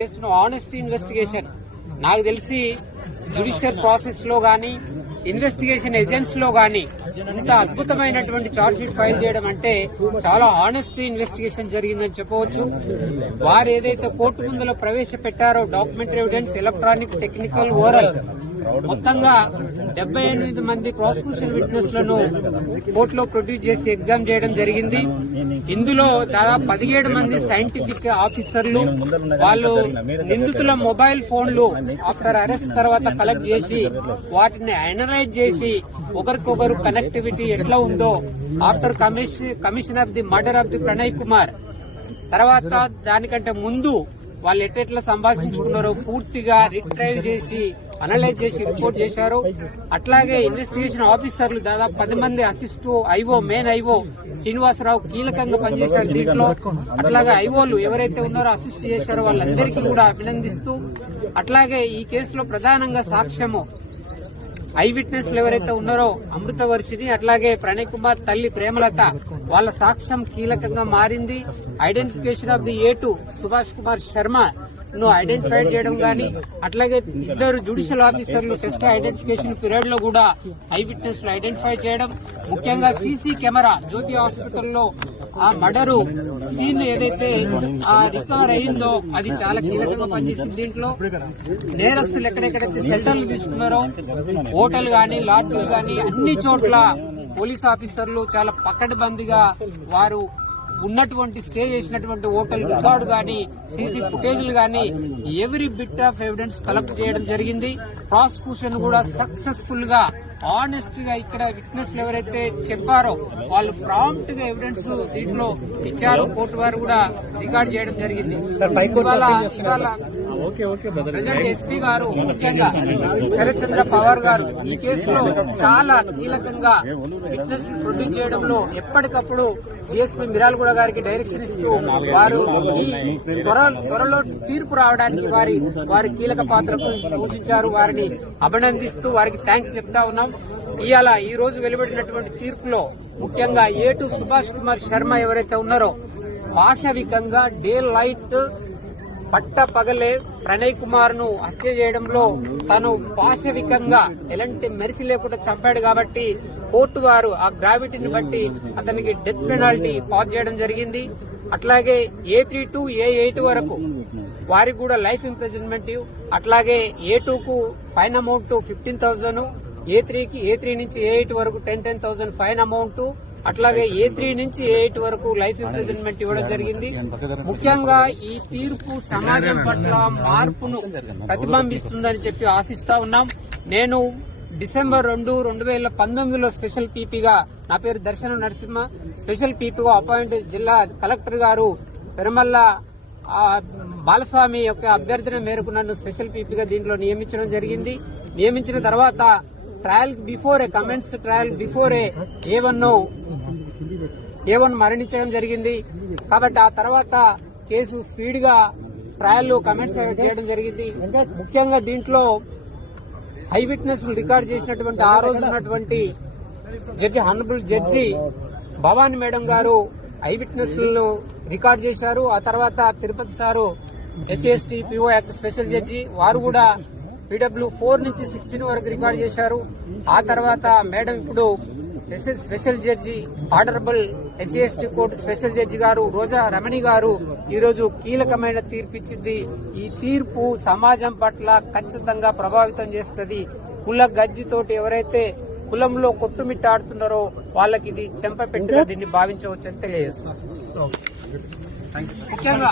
చేస్తున్న honest investigation నాకు తెలిసి జ్యుడిషియల్ ప్రాసెస్లో గాని ఇన్వెస్టిగేషన్ ఏజెంట్స్లో గాని ఇంత అద్భుతమైనటువంటి చార్జ్ షీట్ ఫైల్ చేయడం అంటే చాలా ఆనెస్ట్ ఇన్వెస్టిగేషన్ జరిగిందని చెప్పవచ్చు. వారు ఏదైతే కోర్టు ముందులో ప్రవేశపెట్టారో documentary evidence electronic technical oral మొత్తంగా డెబ్బై ఎనిమిది మంది ప్రాసిక్యూషన్ విట్నెస్లను కోర్టులో ప్రొడ్యూస్ చేసి ఎగ్జామ్ చేయడం జరిగింది. ఇందులో దాదాపు పదిహేడు మంది సైంటిఫిక్ ఆఫీసర్లు వాళ్ళు నిందితుల మొబైల్ ఫోన్లు ఆఫ్టర్ అరెస్ట్ తర్వాత కలెక్ట్ చేసి వాటిని అనలైజ్ చేసి ఒకరికొకరు కనెక్టివిటీ ఎట్లా ఉందో after commission commission of the murder of the Pranay Kumar. తర్వాత దానికంటే ముందు వాళ్ళు ఎట్టెట్లా సంభాషించుకున్నారో పూర్తిగా రిట్రైవ్ చేసి అనలైజ్ చేసి రిపోర్ట్ చేశారు. అట్లాగే ఇన్వెస్టిగేషన్ ఆఫీసర్లు దాదాపు పది మంది assist IO main IO Srinivasarao కీలకంగా పనిచేశారు దీంట్లో. అట్లాగే ఐఓలు ఎవరైతే ఉన్నారో అసిస్ట్ చేశారో వాళ్ళందరికీ కూడా అభినందిస్తూ అట్లాగే ఈ కేసులో ప్రధానంగా సాక్ష్యము ఐ విట్నెస్లు ఎవరైతే ఉన్నారో అమృత వర్షిని అట్లాగే ప్రణయ్ కుమార్ తల్లి ప్రేమలత వాళ్ళ సాక్ష్యం కీలకంగా మారింది. Identification of the A two Subhash Kumar Sharma ను ఐడెంటిఫై చేయడం కానీ అట్లాగే ఇద్దరు జ్యుడిషియల్ ఆఫీసర్లు టెస్ట్ ఐడెంటిఫికేషన్ పీరియడ్లో కూడా ఐ విట్నెస్ ఐడెంటిఫై చేయడం ముఖ్యంగా సీసీ కెమెరా జ్యోతి హాస్పిటల్లో ఆ మర్డరు సీన్ ఏదైతే ఆ రికవర్ అయిందో అది చాలా కీలకంగా పనిచేసింది దీంట్లో. నేరస్తులు ఎక్కడెక్కడైతే సెంటర్లు తీసుకున్నారో హోటల్ గాని లాడ్జ్లు గాని అన్ని చోట్ల పోలీస్ ఆఫీసర్లు చాలా పకడ్బందీగా వారు ఉన్నటువంటి స్టే చేసినటువంటి హోటల్ రికార్డు గాని సీసీ ఫుటేజ్లు గాని every bit of evidence collect చేయడం జరిగింది. ప్రాసిక్యూషన్ కూడా సక్సెస్ఫుల్గా ఆనెస్ట్గా ఇక్కడ విట్నెస్ ఎవరైతే చెప్పారో వాళ్ళు ప్రాంప్ట్గా ఎవిడెన్స్ దీంట్లో ఇచ్చారు కోర్టు వారు కూడా రికార్డ్ చేయడం జరిగింది. ఇవాళ ప్రజెంట్ ఎస్పీ గారు ముఖ్యంగా శరత్ చంద్ర పవార్ గారు ఈ కేసులో చాలా కీలకంగా విట్నెస్ ప్రొడ్యూస్ చేయడంలో ఎప్పటికప్పుడు డిఎస్పీ మిరాల్గూడ గారికి డైరెక్షన్ ఇస్తూ వారు ఈ త్వర త్వరలో తీర్పు రావడానికి వారి వారి కీలక పాత్ర పోషించారు వారిని అభినందిస్తూ వారికి థ్యాంక్స్ చెప్తా ఉన్నాం. ఇవాళ ఈ రోజు వెలువడినటువంటి తీర్పులో ముఖ్యంగా ఏటు సుభాష్ కుమార్ శర్మ ఎవరైతే ఉన్నారో పాశవికంగా డే లైట్ పట్ట పగలే ప్రణయ్ కుమార్ను హత్య చేయడంలో తను పాశవికంగా ఎలాంటి మెరిసి లేకుండా చంపాడు కాబట్టి కోర్టు వారు ఆ గ్రావిటీని బట్టి అతనికి డెత్ పెనాల్టీ పాస్ చేయడం జరిగింది. అట్లాగే A three to A eight వరకు వారికి కూడా లైఫ్ ఇంప్రిజన్మెంట్ అట్లాగే A టూకు fine amount fifteen thousand A త్రీకి ఏ త్రీ నుంచి ఏ ఎయిట్ వరకు ten ten thousand fine amount అట్లాగే ఏ త్రీ నుంచి ఏ ఎయిట్ వరకు లైఫ్ ఇంప్రిజన్మెంట్ ఇవ్వడం జరిగింది. ముఖ్యంగా ఈ తీర్పు సమాజం పట్ల మార్పును ప్రతిబింబిస్తుందని చెప్పి ఆశిస్తా ఉన్నాం. నేను డిసెంబర్ రెండు రెండు వేల పంతొమ్మిదిలో స్పెషల్ పీపీగా నా పేరు దర్శనం నరసింహ. స్పెషల్ పీపీగా అపాయింట్ జిల్లా కలెక్టర్ గారు పెరమల్ల బాలస్వామి యొక్క అభ్యర్థన మేరకు నన్ను స్పెషల్ పీపీగా దీంట్లో నియమించడం జరిగింది. నియమించిన తర్వాత trial before A comments trial before A one A one మరణించడం జరిగింది. కాబట్టి ఆ తర్వాత కేసు స్పీడ్గా ట్రయల్ కమెంట్స్ చేయడం జరిగింది. ముఖ్యంగా దీంట్లో ఐ విట్నెస్ రికార్డ్ చేసినటువంటి ఆ రోజు ఉన్నటువంటి judge honourable judge Bhavani madam గారు ఐ విట్నెస్ రికార్డ్ చేశారు. ఆ తర్వాత Tirupati sir SC ST PO act special judge వారు కూడా పీడబ్ల్యూ ఫోర్ నుంచి సిక్స్టీన్ వరకు రికార్డ్ చేశారు. ఆ తర్వాత మేడం ఇప్పుడు SS special judge honourable SC ST court special judge గారు రోజా రమణి గారు ఈ రోజు కీలకమైన తీర్పు ఇచ్చింది. ఈ తీర్పు సమాజం పట్ల ఖచ్చితంగా ప్రభావితం చేస్తుంది. కుల గజ్జితోటి ఎవరైతే కులంలో కొట్టుమిట్టాడుతున్నారో వాళ్ళకి ఇది చెంపపెట్టుగా దీన్ని భావించవచ్చని తెలియజేస్తున్నారు ముఖ్యంగా